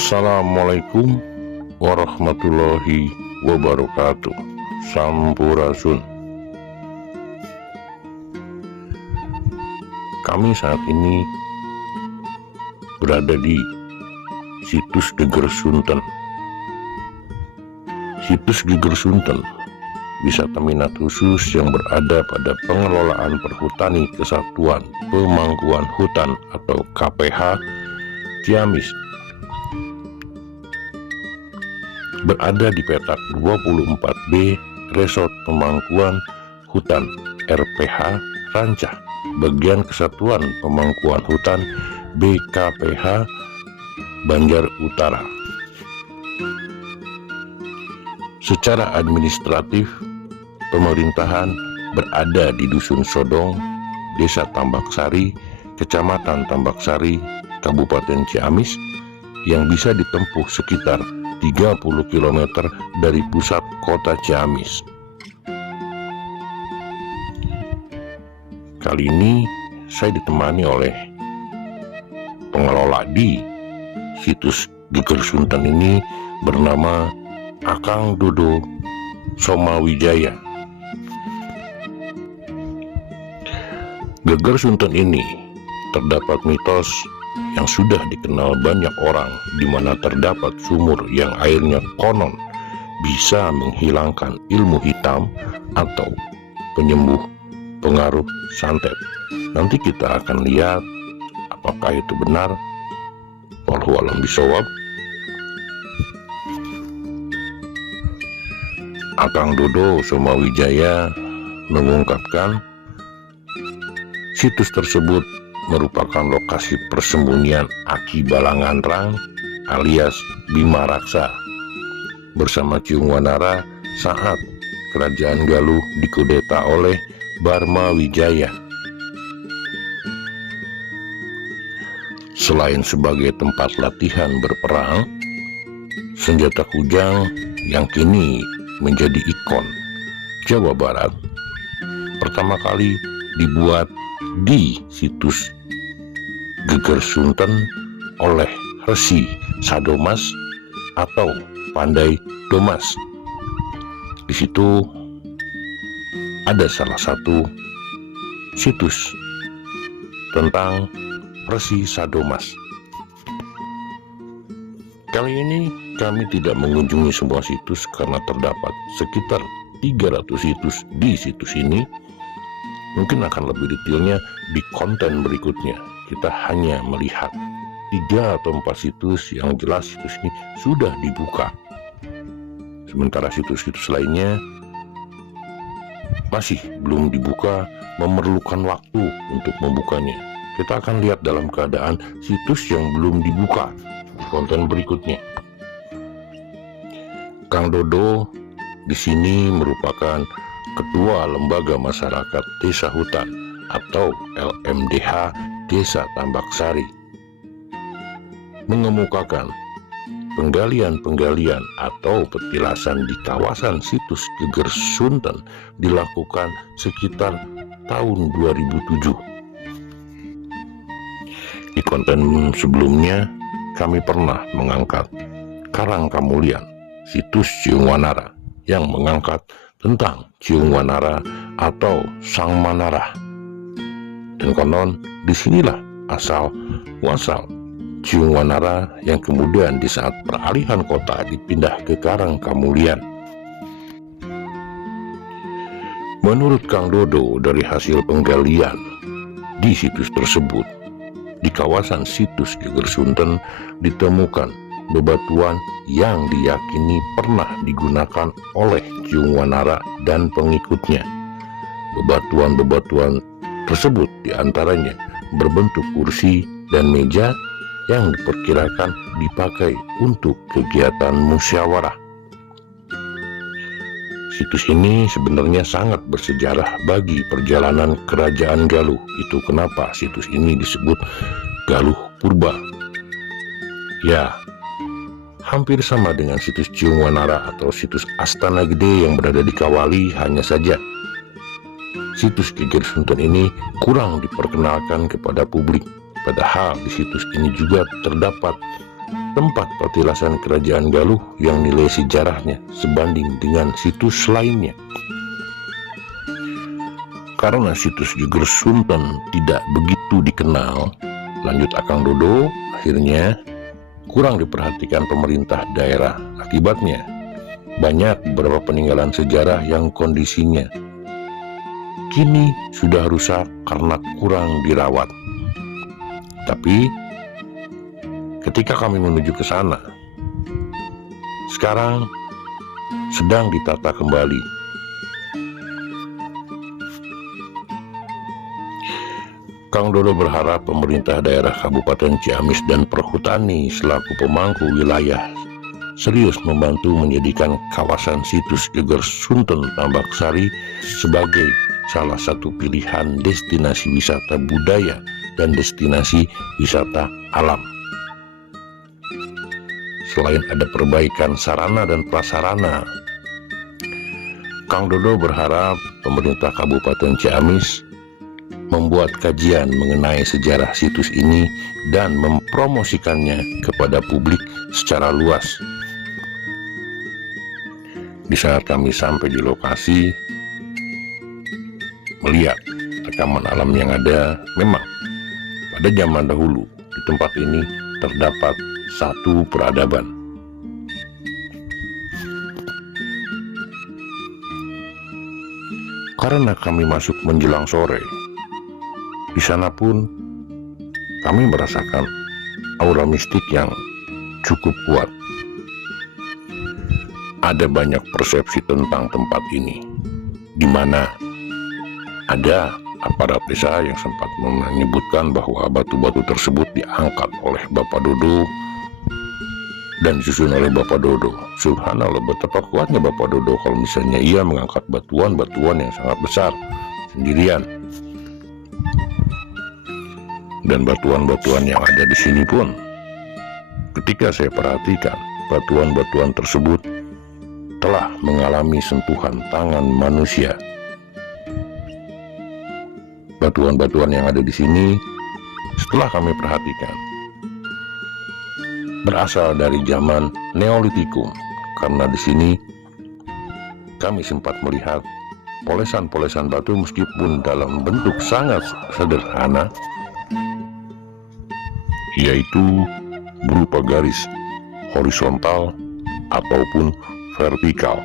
Assalamualaikum warahmatullahi wabarakatuh. Sampurasun. Kami saat ini berada di situs Geger Sunten. Situs Geger Sunten, wisata minat khusus yang berada pada pengelolaan Perhutani Kesatuan Pemangkuan Hutan atau KPH Ciamis. Berada di petak 24B Resort Pemangkuan Hutan RPH Rancah, bagian Kesatuan Pemangkuan Hutan BKPH Banjar Utara. Secara administratif, pemerintahan berada di Dusun Sodong, Desa Tambak Sari, Kecamatan Tambak Sari, Kabupaten Ciamis, yang bisa ditempuh sekitar 30 km dari pusat kota Ciamis. Kali ini saya ditemani oleh pengelola di situs Geger Sunten ini bernama Akang Dodo Somawijaya. Geger Sunten ini terdapat mitos yang sudah dikenal banyak orang, di mana terdapat sumur yang airnya konon bisa menghilangkan ilmu hitam atau penyembuh pengaruh santet. Nanti kita akan lihat apakah itu benar. Wallahu a'lam bishawab. Akang Dodo Somawijaya mengungkapkan situs tersebut merupakan lokasi persembunyian Aki Balanganrang alias Bima Raksa bersama Ciung Wanara saat Kerajaan Galuh dikudeta oleh Barma Wijaya. Selain sebagai tempat latihan berperang, senjata kujang yang kini menjadi ikon Jawa Barat pertama kali dibuat di situs Geger Sunten oleh Resi Sadomas atau Pandai Domas. Di situ ada salah satu situs tentang Resi Sadomas. Kali ini kami tidak mengunjungi semua situs karena terdapat sekitar 300 situs di situs ini. Mungkin akan lebih detailnya di konten berikutnya. Kita hanya melihat 3 atau 4 situs yang jelas situs ini sudah dibuka. Sementara situs-situs lainnya masih belum dibuka, memerlukan waktu untuk membukanya. Kita akan lihat dalam keadaan situs yang belum dibuka di konten berikutnya. Kang Dodo di sini merupakan Ketua Lembaga Masyarakat Desa Hutan atau LMDH Desa Tambak Sari, mengemukakan penggalian-penggalian atau petilasan di kawasan situs Geger Sunten dilakukan sekitar tahun 2007. Di konten sebelumnya kami pernah mengangkat Karang Kamulian, situs Ciung Wanara, yang mengangkat tentang Ciung Wanara atau Sang Manarah. Dan konon disinilah asal muasal Ciung Wanara yang kemudian di saat peralihan kota dipindah ke Karang Kamulian. Menurut Kang Dodo, dari hasil penggalian di situs tersebut, di kawasan situs Geger Sunten ditemukan bebatuan yang diyakini pernah digunakan oleh Ciung Wanara dan pengikutnya. Bebatuan-bebatuan tersebut diantaranya berbentuk kursi dan meja yang diperkirakan dipakai untuk kegiatan musyawarah. Situs ini sebenarnya sangat bersejarah bagi perjalanan Kerajaan Galuh. Itu kenapa situs ini disebut Galuh Purba. Ya, hampir sama dengan situs Ciung Wanara atau situs Astana Gede yang berada di Kawali, hanya saja situs Geger Sunten ini kurang diperkenalkan kepada publik. Padahal di situs ini juga terdapat tempat petilasan kerajaan Galuh yang nilai sejarahnya sebanding dengan situs lainnya. Karena situs Geger Sunten tidak begitu dikenal, lanjut Akang Dodo, akhirnya kurang diperhatikan pemerintah daerah. Akibatnya, banyak beberapa peninggalan sejarah yang kondisinya kini sudah rusak karena kurang dirawat. Tapi, ketika kami menuju ke sana, sekarang sedang ditata kembali. Kang Dodo berharap pemerintah daerah Kabupaten Ciamis dan Perhutani selaku pemangku wilayah serius membantu menjadikan kawasan situs Geger Sunten Tambak Sari sebagai salah satu pilihan destinasi wisata budaya dan destinasi wisata alam. Selain ada perbaikan sarana dan prasarana, Kang Dodo berharap pemerintah Kabupaten Ciamis membuat kajian mengenai sejarah situs ini dan mempromosikannya kepada publik secara luas. Di saat kami sampai di lokasi, melihat rekaman alam yang ada, memang pada zaman dahulu di tempat ini terdapat satu peradaban. Karena kami masuk menjelang sore, di sana pun kami merasakan aura mistik yang cukup kuat. Ada banyak persepsi tentang tempat ini, di mana ada aparat desa yang sempat menyebutkan bahwa batu-batu tersebut diangkat oleh Bapak Dodo dan disusun oleh Bapak Dodo. Subhanallah, betapa kuatnya Bapak Dodo kalau misalnya ia mengangkat batuan-batuan yang sangat besar sendirian. Dan batuan-batuan yang ada di sini pun, ketika saya perhatikan, batuan-batuan tersebut telah mengalami sentuhan tangan manusia. Batuan-batuan yang ada di sini, setelah kami perhatikan, berasal dari zaman Neolitikum, karena di sini kami sempat melihat polesan-polesan batu meskipun dalam bentuk sangat sederhana, yaitu berupa garis horizontal ataupun vertikal.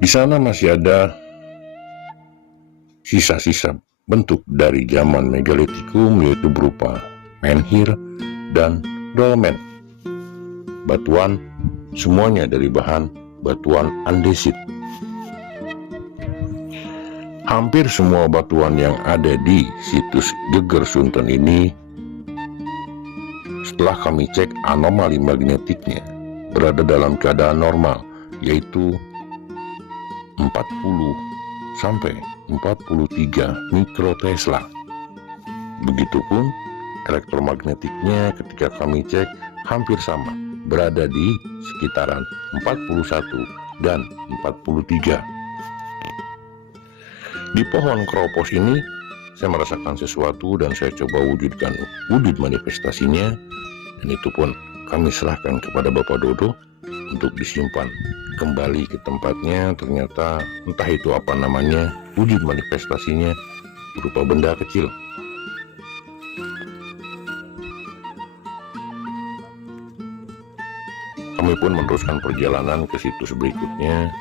Di sana masih ada sisa-sisa bentuk dari zaman Megalitikum, yaitu berupa menhir dan dolmen. Batuan semuanya dari bahan batuan andesit. Hampir semua batuan yang ada di situs Geger Sunten ini, setelah kami cek anomali magnetiknya, berada dalam keadaan normal, yaitu 40 sampai 43 mikrotesla. Begitupun elektromagnetiknya ketika kami cek hampir sama, berada di sekitaran 41 dan 43. Di pohon keropos ini, saya merasakan sesuatu dan saya coba wujudkan wujud manifestasinya, dan itu pun kami serahkan kepada Bapak Dodo untuk disimpan kembali ke tempatnya. Ternyata entah itu apa namanya, wujud manifestasinya berupa benda kecil. Kami pun meneruskan perjalanan ke situs berikutnya,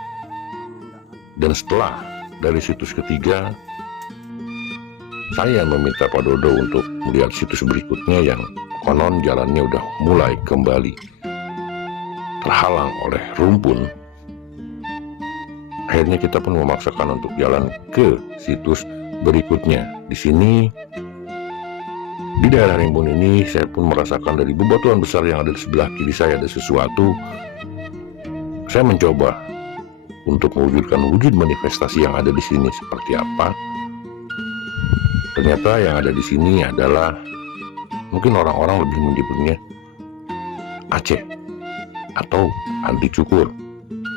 dan setelah dari situs ketiga, saya meminta Pak Dodo untuk melihat situs berikutnya yang konon jalannya udah mulai kembali terhalang oleh rumpun. Akhirnya kita pun memaksakan untuk jalan ke situs berikutnya. Di sini, di daerah Rimbun ini, saya pun merasakan dari bebatuan besar yang ada di sebelah kiri saya ada sesuatu. Saya mencoba untuk mewujudkan wujud manifestasi yang ada di sini seperti apa. Ternyata yang ada di sini adalah, mungkin orang-orang lebih menyebutnya Aceh atau anti cukur.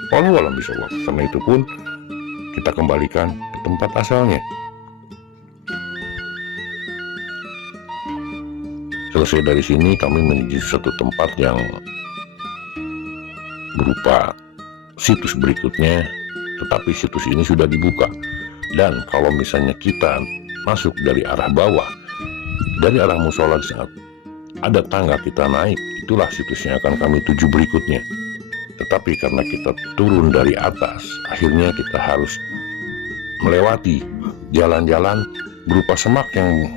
Wallahu a'lam bishawab. Karena itu pun kita kembalikan ke tempat asalnya. Selesai dari sini kami menuju satu tempat yang berupa situs berikutnya, tetapi situs ini sudah dibuka. Dan kalau misalnya kita masuk dari arah bawah, dari arah musola, saat ada tangga kita naik, itulah situs yang akan kami tuju berikutnya. Tetapi karena kita turun dari atas, akhirnya kita harus melewati jalan-jalan berupa semak yang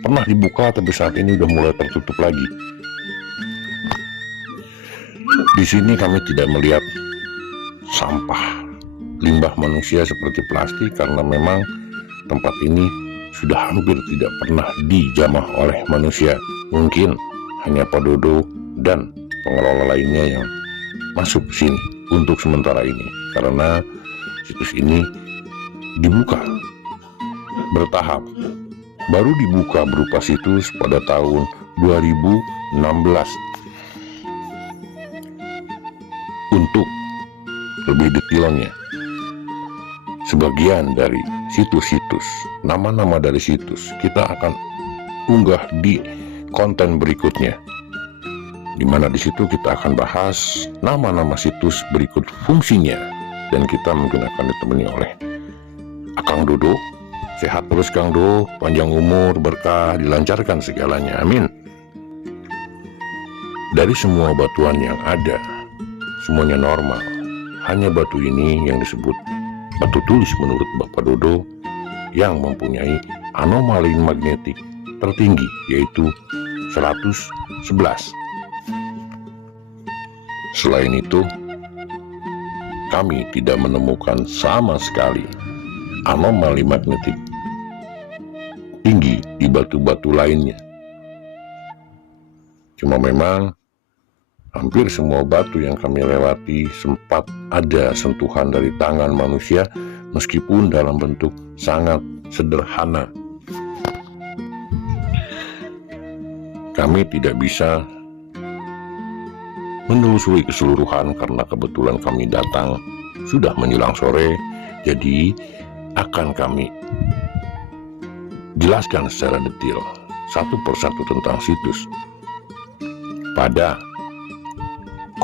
pernah dibuka tapi saat ini udah mulai tertutup lagi. Di sini kami tidak melihat sampah limbah manusia seperti plastik karena memang tempat ini sudah hampir tidak pernah dijamah oleh manusia. Mungkin hanya Pak Dodo dan pengelola lainnya yang masuk ke sini untuk sementara ini, karena situs ini dibuka bertahap. Baru dibuka berupa situs pada tahun 2016. Untuk lebih detailnya, sebagian dari situs-situs, nama-nama dari situs kita akan unggah di konten berikutnya, di mana di situ kita akan bahas nama-nama situs berikut fungsinya, dan kita mungkin akan ditemani oleh Akang Dodo. Sehat terus Kang Do, panjang umur, berkah, dilancarkan segalanya, amin. Dari semua batuan yang ada, semuanya normal. Hanya batu ini yang disebut batu tulis menurut Bapak Dodo yang mempunyai anomali magnetik tertinggi, yaitu 111. Selain itu, kami tidak menemukan sama sekali anomali magnetik tinggi di batu-batu lainnya. Cuma memang hampir semua batu yang kami lewati sempat ada sentuhan dari tangan manusia, meskipun dalam bentuk sangat sederhana. Kami tidak bisa menelusuri keseluruhan karena kebetulan kami datang sudah menjelang sore, jadi akan kami jelaskan secara detail satu persatu tentang situs pada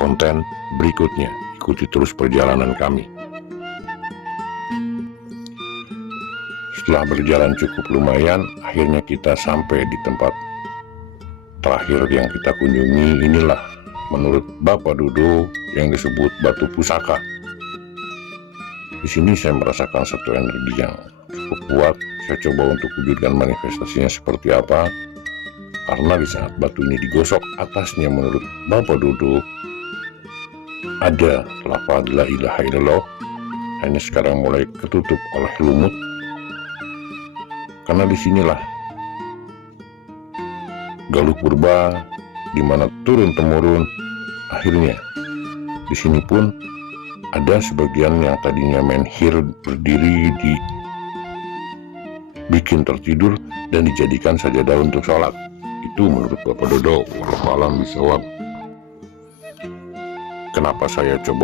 konten berikutnya. Ikuti terus perjalanan kami. Setelah berjalan cukup lumayan, akhirnya kita sampai di tempat terakhir yang kita kunjungi. Inilah menurut Bapak Dodo yang disebut batu pusaka. Di sini saya merasakan satu energi yang cukup kuat. Saya coba untuk wujudkan manifestasinya seperti apa, karena di saat batu ini digosok, atasnya menurut Bapak Dodo ada lafaz la ilaha illallah, hanya sekarang mulai ketutup oleh lumut. Karena disinilah Galuh Purba, dimana turun temurun. Akhirnya di sini pun ada sebagian yang tadinya menhir berdiri bikin tertidur dan dijadikan sajadah untuk sholat. Itu menurut Bapak Dodo, wallahu a'lam bishawab. Kenapa saya coba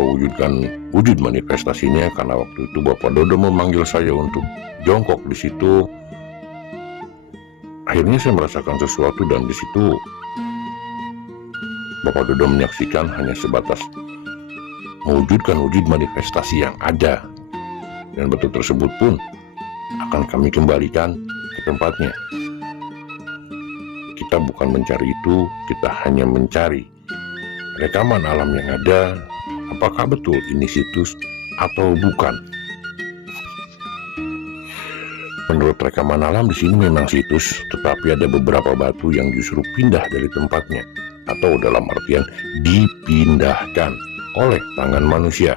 wujud manifestasinya? Karena waktu itu Bapak Dodo memanggil saya untuk jongkok di situ. Akhirnya saya merasakan sesuatu, dan di situ Bapak Dodo menyaksikan hanya sebatas mewujudkan wujud manifestasi yang ada, dan batu tersebut pun akan kami kembalikan ke tempatnya. Kita bukan mencari itu, kita hanya mencari rekaman alam yang ada, apakah betul ini situs atau bukan. Menurut rekaman alam di sini memang situs, tetapi ada beberapa batu yang justru pindah dari tempatnya, atau dalam artian dipindahkan oleh tangan manusia.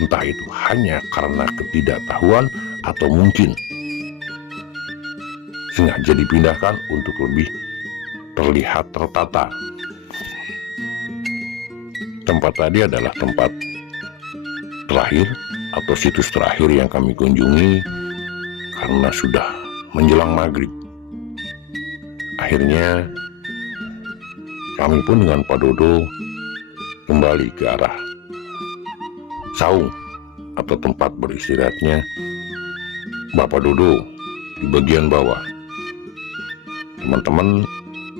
Entah itu hanya karena ketidaktahuan atau mungkin sengaja dipindahkan untuk lebih terlihat tertata. Tempat tadi adalah tempat terakhir atau situs terakhir yang kami kunjungi karena sudah menjelang maghrib. Akhirnya kami pun dengan Pak Dodo kembali ke arah saung atau tempat beristirahatnya Bapak Dodo di bagian bawah. Teman-teman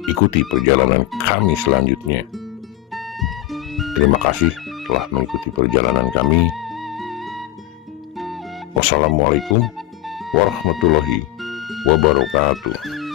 ikuti perjalanan kami selanjutnya. Terima kasih telah mengikuti perjalanan kami. Wassalamualaikum warahmatullahi wabarakatuh.